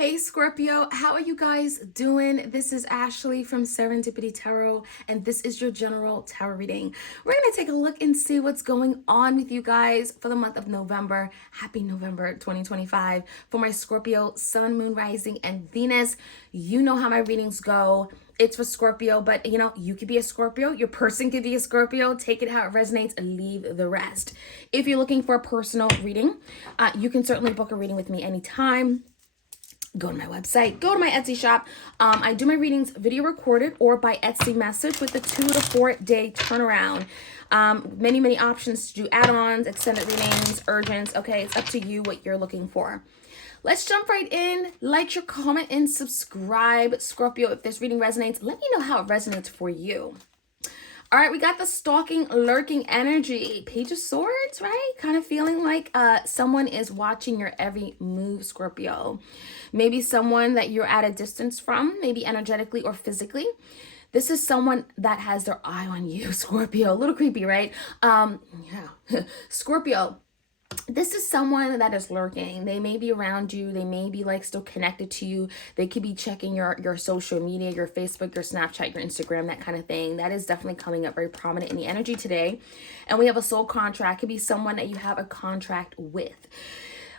Hey Scorpio, how are you guys doing? This is Ashley from Serendipity Tarot, and this is your general tarot reading. We're going to take a look and see what's going on with you guys for the month of November. Happy November 2025. For my Scorpio, Sun, Moon, Rising, and Venus. You know how my readings go. It's for Scorpio, but you could be a Scorpio. Your person could be a Scorpio. Take it how it resonates and leave the rest. If you're looking for a personal reading, you can certainly book a reading with me anytime. Go to my website, go to my Etsy shop. I do my readings video recorded or by Etsy message with a 2 to 4 day turnaround. Many options to do add-ons, extended readings, urgents. Okay, it's up to you what you're looking for. Let's jump right in. Like, your comment, and subscribe. Scorpio, if this reading resonates, let me know how it resonates for you. All right, we got the stalking, lurking energy. Page of Swords, right? Kind of feeling like someone is watching your every move, Scorpio. Maybe someone that you're at a distance from, maybe energetically or physically. This is someone that has their eye on you, Scorpio. A little creepy, right? Yeah. Scorpio, this is someone that is lurking. They may be around you. They may be like still connected to you. They could be checking your social media, your Facebook, your Snapchat, your Instagram, that kind of thing. That is definitely coming up very prominent in the energy today. And we have a soul contract. It could be someone that you have a contract with.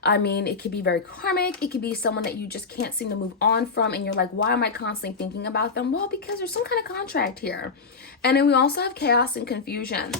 I mean, it could be very karmic. It could be someone that you just can't seem to move on from. And you're like, why am I constantly thinking about them? Well, because there's some kind of contract here. And then we also have chaos and confusion.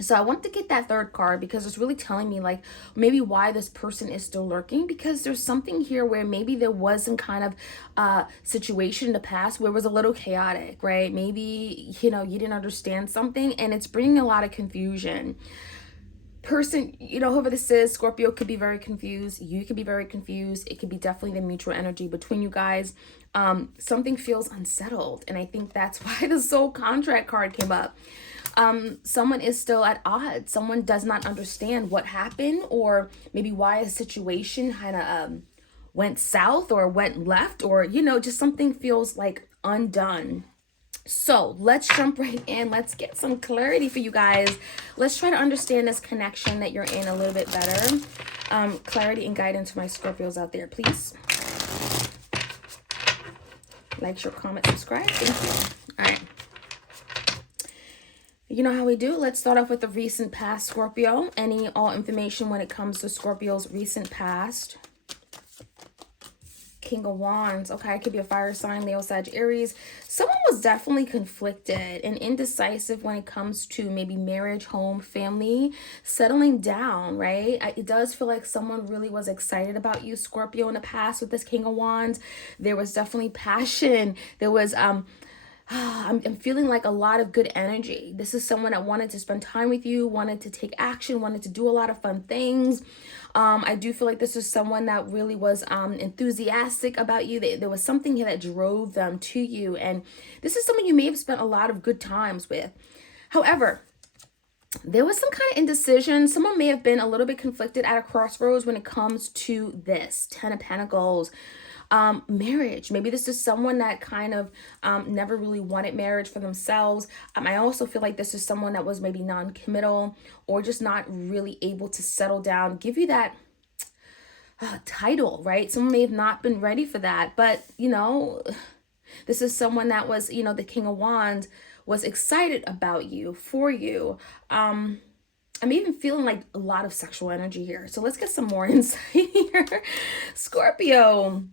So I want to get that third card because it's really telling me like maybe why this person is still lurking, because there's something here where maybe there was some kind of situation in the past where it was a little chaotic, right? Maybe, you didn't understand something and it's bringing a lot of confusion. Person, whoever this is, Scorpio, could be very confused. You could be very confused. It could be definitely the mutual energy between you guys. Something feels unsettled. And I think that's why the soul contract card came up. Someone is still at odds. Someone does not understand what happened, or maybe why a situation kind of went south or went left, or just something feels like undone. So let's jump right in. Let's get some clarity for you guys. Let's try to understand this connection that you're in a little bit better. Clarity and guidance for my Scorpios out there, please. Like, share, comment, subscribe. Thank you. All right. You know how we do. Let's start off with the recent past, Scorpio. All information when it comes to Scorpio's recent past. King of Wands. Okay, it could be a fire sign, Leo, Sag, Aries. Someone was definitely conflicted and indecisive when it comes to maybe marriage, home, family, settling down, right? It does feel like someone really was excited about you, Scorpio, in the past with this King of Wands. There was definitely passion. There was I'm feeling like a lot of good energy. This is someone that wanted to spend time with you, wanted to take action, wanted to do a lot of fun things. I do feel like this is someone that really was enthusiastic about you. There was something here that drove them to you. And this is someone you may have spent a lot of good times with. However, there was some kind of indecision. Someone may have been a little bit conflicted at a crossroads when it comes to this Ten of Pentacles. Marriage. Maybe this is someone that kind of never really wanted marriage for themselves. I also feel like this is someone that was maybe non-committal or just not really able to settle down, give you that title, right? Someone may have not been ready for that, but this is someone that was, the King of Wands was excited about you, for you. I'm even feeling like a lot of sexual energy here. So let's get some more insight here. Scorpio.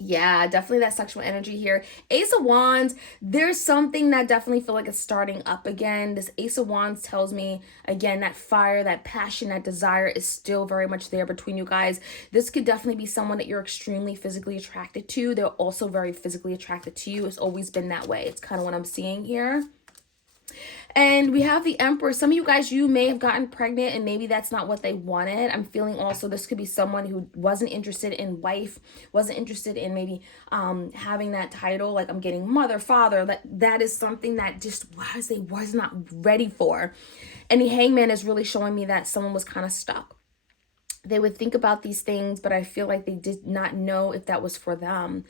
Yeah, definitely that sexual energy here. Ace of Wands, there's something that definitely feel like it's starting up again. This Ace of Wands tells me, again, that fire, that passion, that desire is still very much there between you guys. This could definitely be someone that you're extremely physically attracted to. They're also very physically attracted to you. It's always been that way. It's kind of what I'm seeing here. And we have the Emperor. Some of you guys, you may have gotten pregnant and maybe that's not what they wanted. I'm feeling also this could be someone who wasn't interested in wife, wasn't interested in maybe having that title, like I'm getting mother, father. That is something that just was not ready for. And the Hangman is really showing me that someone was kind of stuck. They would think about these things, but I feel like they did not know if that was for them.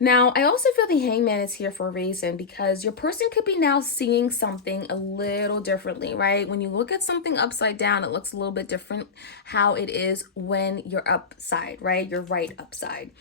Now, I also feel the Hangman is here for a reason, because your person could be now seeing something a little differently, right? When you look at something upside down, it looks a little bit different how it is when you're upside, right? You're right upside.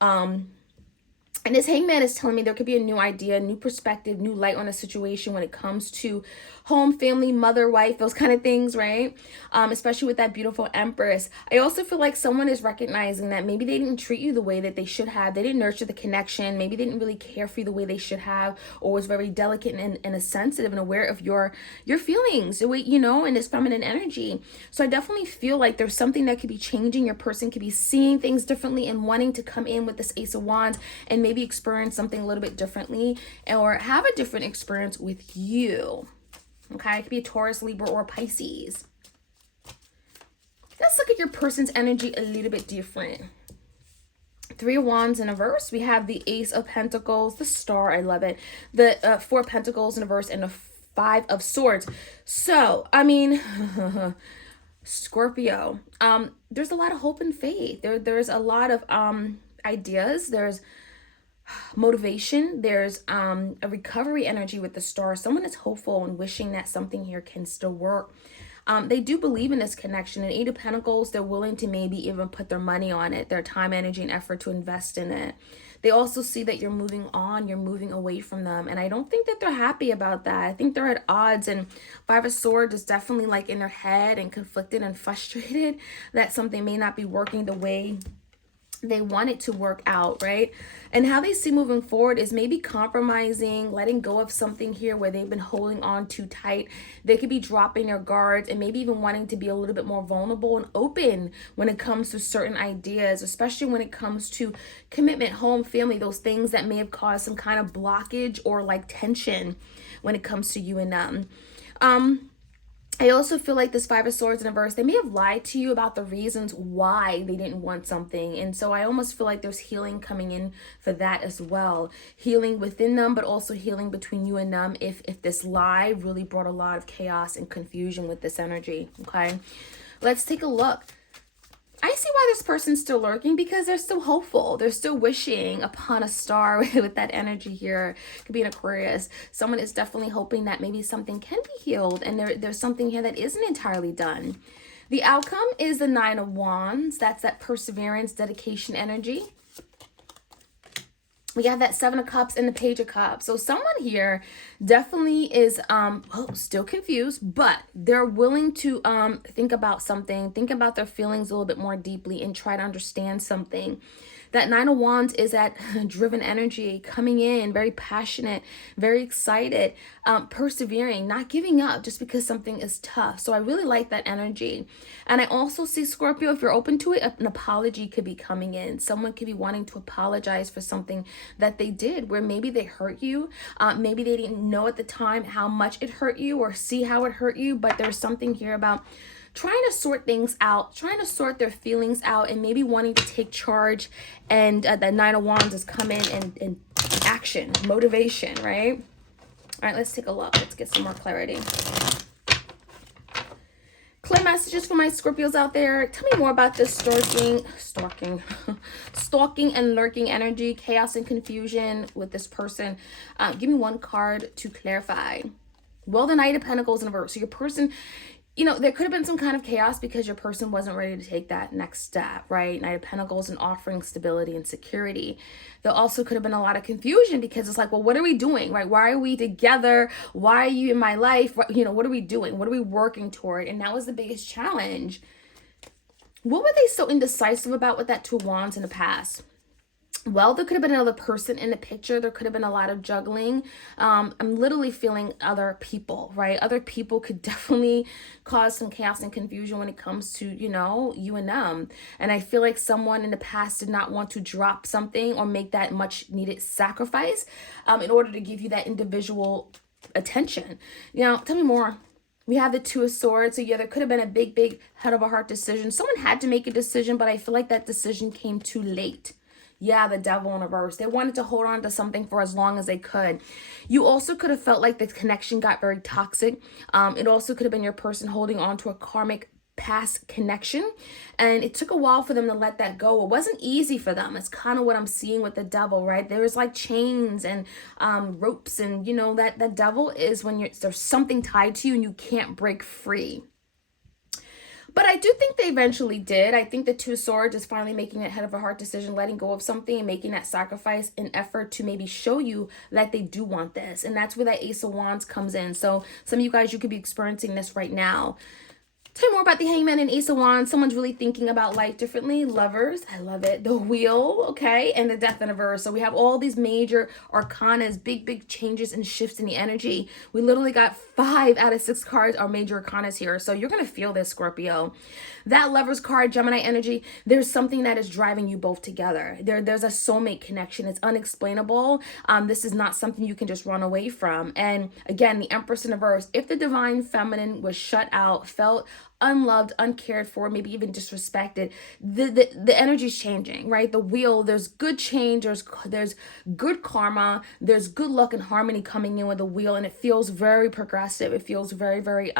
And this hangman is telling me there could be a new idea, new perspective, new light on a situation when it comes to home, family, mother, wife, those kind of things, right? Especially with that beautiful Empress. I also feel like someone is recognizing that maybe they didn't treat you the way that they should have. They didn't nurture the connection. Maybe they didn't really care for you the way they should have, or was very delicate and sensitive and aware of your feelings, the way, and this feminine energy. So I definitely feel like there's something that could be changing. Your person could be seeing things differently and wanting to come in with this Ace of Wands and maybe experience something a little bit differently or have a different experience with you. Okay, it could be a Taurus, Libra, or Pisces. Let's look at your person's energy a little bit different. 3 of Wands in reverse. We have the Ace of Pentacles, the Star, I love it. The 4 of Pentacles in reverse and the 5 of Swords. So, I mean, Scorpio, there's a lot of hope and faith. There's a lot of ideas. There's motivation. There's a recovery energy with the Star. Someone is hopeful and wishing that something here can still work. They do believe in this connection. And 8 of Pentacles, they're willing to maybe even put their money on it, their time, energy, and effort to invest in it. They also see that you're moving on, you're moving away from them. And I don't think that they're happy about that. I think they're at odds. And 5 of Swords is definitely like in their head and conflicted and frustrated that something may not be working the way they want it to work out, right? And how they see moving forward is maybe compromising, letting go of something here where they've been holding on too tight. They could be dropping their guards and maybe even wanting to be a little bit more vulnerable and open when it comes to certain ideas, especially when it comes to commitment, home, family, those things that may have caused some kind of blockage or like tension when it comes to you and them. I also feel like this 5 of Swords in reverse, they may have lied to you about the reasons why they didn't want something. And so I almost feel like there's healing coming in for that as well. Healing within them, but also healing between you and them if this lie really brought a lot of chaos and confusion with this energy, okay? Let's take a look. I see why this person's still lurking, because they're still hopeful. They're still wishing upon a star with that energy here. It could be an Aquarius. Someone is definitely hoping that maybe something can be healed and there's something here that isn't entirely done. The outcome is the 9 of Wands. That's that perseverance, dedication energy. We have that 7 of Cups and the Page of Cups. So someone here definitely is still confused, but they're willing to think about something, think about their feelings a little bit more deeply and try to understand something. That 9 of Wands is that driven energy coming in, very passionate, very excited, persevering, not giving up just because something is tough. So I really like that energy. And I also see, Scorpio, if you're open to it, an apology could be coming in. Someone could be wanting to apologize for something that they did where maybe they hurt you. Maybe they didn't know at the time how much it hurt you or see how it hurt you, but there's something here about trying to sort things out, trying to sort their feelings out, and maybe wanting to take charge. And that 9 of Wands is coming and action, motivation, right? All right, let's take a look. Let's get some more clarity. Clear messages for my Scorpios out there. Tell me more about this stalking and lurking energy, chaos and confusion with this person. Give me one card to clarify. Well, the Knight of Pentacles in reverse. So your person, there could have been some kind of chaos because your person wasn't ready to take that next step, right? Knight of Pentacles and offering stability and security. There also could have been a lot of confusion because it's like, well, what are we doing, right? Why are we together? Why are you in my life? What are we doing? What are we working toward? And that was the biggest challenge. What were they so indecisive about with that 2 of Wands in the past? Well, there could have been another person in the picture. There could have been a lot of juggling. I'm literally feeling other people, right? Other people could definitely cause some chaos and confusion when it comes to, you and them. And I feel like someone in the past did not want to drop something or make that much needed sacrifice in order to give you that individual attention. Tell me more. We have the 2 of Swords. So yeah, there could have been a big head of a heart decision. Someone had to make a decision, but I feel like that decision came too late. Yeah, the Devil in reverse. They wanted to hold on to something for as long as they could. You also could have felt like the connection got very toxic. It also could have been your person holding on to a karmic past connection. And it took a while for them to let that go. It wasn't easy for them. It's kind of what I'm seeing with the Devil, right? There was like chains and ropes. And, that Devil is when there's something tied to you and you can't break free. But I do think they eventually did. I think the Two of Swords is finally making a head of a heart decision, letting go of something and making that sacrifice in effort to maybe show you that they do want this. And that's where that Ace of Wands comes in. So some of you guys, you could be experiencing this right now. Tell me more about the Hangman and Ace of Wands. Someone's really thinking about life differently. Lovers, I love it. The Wheel, okay, and the Death in Reverse. So we have all these major arcanas, big changes and shifts in the energy. We literally got 5 out of 6 cards are major arcanas here. So you're going to feel this, Scorpio. That Lovers card, Gemini energy, there's something that is driving you both together. There's a soulmate connection. It's unexplainable. This is not something you can just run away from. And again, the Empress in Reverse, if the divine feminine was shut out, felt unloved, uncared for, maybe even disrespected, the energy's changing, right? The Wheel, there's good change, there's good karma, there's good luck and harmony coming in with the Wheel, and it feels very progressive. It feels very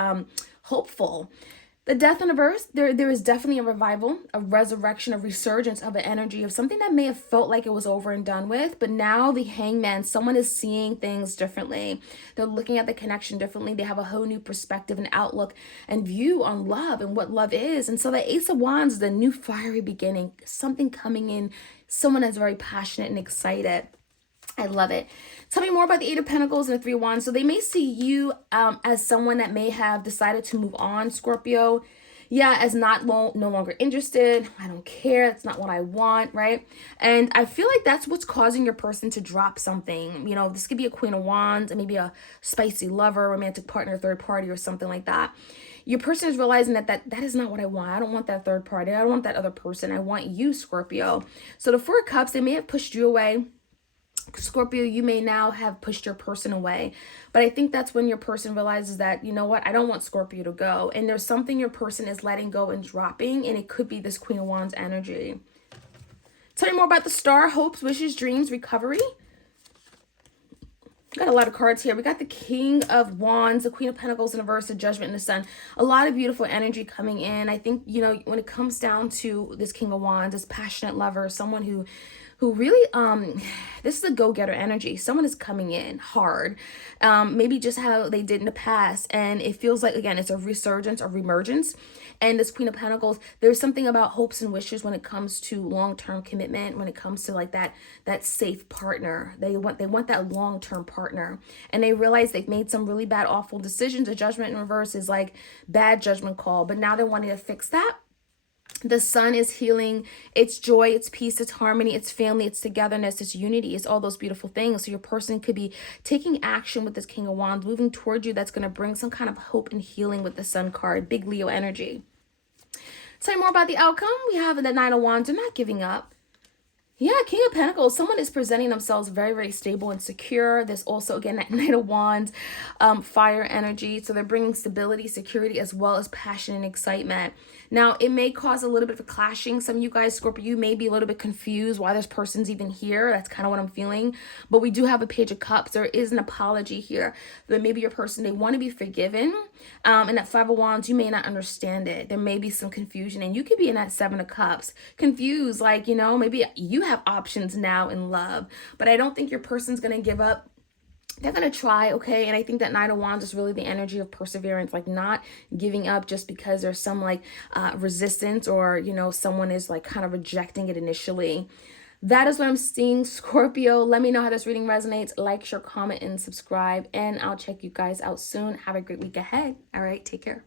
hopeful. The Death in Reverse, there is definitely a revival, a resurrection, a resurgence of an energy of something that may have felt like it was over and done with, but now the Hangman, someone is seeing things differently. They're looking at the connection differently. They have a whole new perspective and outlook and view on love and what love is. And so the Ace of Wands is the new fiery beginning, something coming in, someone that's very passionate and excited. I love it. Tell me more about the Eight of Pentacles and the Three of Wands. So they may see you as someone that may have decided to move on, Scorpio. Yeah, as no longer interested. I don't care. It's not what I want, right? And I feel like that's what's causing your person to drop something. You know, this could be a Queen of Wands and maybe a spicy lover, romantic partner, third party, or something like that. Your person is realizing that is not what I want. I don't want that third party. I don't want that other person. I want you, Scorpio. So the Four of Cups, they may have pushed you away. Scorpio, you may now have pushed your person away, but I think that's when your person realizes that, you know what, I don't want Scorpio to go, and there's something your person is letting go and dropping, and it could be this Queen of Wands energy. Tell me more about the Star, hopes, wishes, dreams, recovery. Got a lot of cards here. We got the King of Wands, the Queen of Pentacles in reverse, the Judgment, and the Sun. A lot of beautiful energy coming in. I think, you know, when it comes down to this King of Wands, this passionate lover, someone who really, this is a go-getter energy. Someone is coming in hard, maybe just how they did in the past. And it feels like, again, it's a resurgence or reemergence. And this Queen of Pentacles, there's something about hopes and wishes when it comes to long-term commitment, when it comes to like that safe partner. They want that long-term partner. And they realize they've made some really bad, awful decisions. A Judgment in reverse is like bad judgment call, but now they're wanting to fix that. The Sun is healing. It's joy, it's peace, it's harmony, it's family, it's togetherness, it's unity, it's all those beautiful things. So your person could be taking action with this King of Wands, moving towards you. That's going to bring some kind of hope and healing with the Sun card. Big Leo energy. Tell you more about the outcome. We have the Nine of Wands. They're not giving up. Yeah, King of Pentacles, someone is presenting themselves very stable and secure. There's also, again, that Knight of Wands, fire energy. So they're bringing stability, security, as well as passion and excitement. Now, it may cause a little bit of a clashing. Some of you guys, Scorpio, you may be a little bit confused why this person's even here. That's kind of what I'm feeling. But we do have a Page of Cups. There is an apology here. But maybe your person, they want to be forgiven. And that Five of Wands, you may not understand it. There may be some confusion. And you could be in that Seven of Cups. Confused, like, you know, maybe you have options now in love. But I don't think your person's going to give up. They're going to try, okay? And I think that Knight of Wands is really the energy of perseverance, like not giving up just because there's some like resistance or, you know, someone is like kind of rejecting it initially. That is what I'm seeing, Scorpio. Let me know how this reading resonates. Like, share, comment, and subscribe. And I'll check you guys out soon. Have a great week ahead. All right, take care.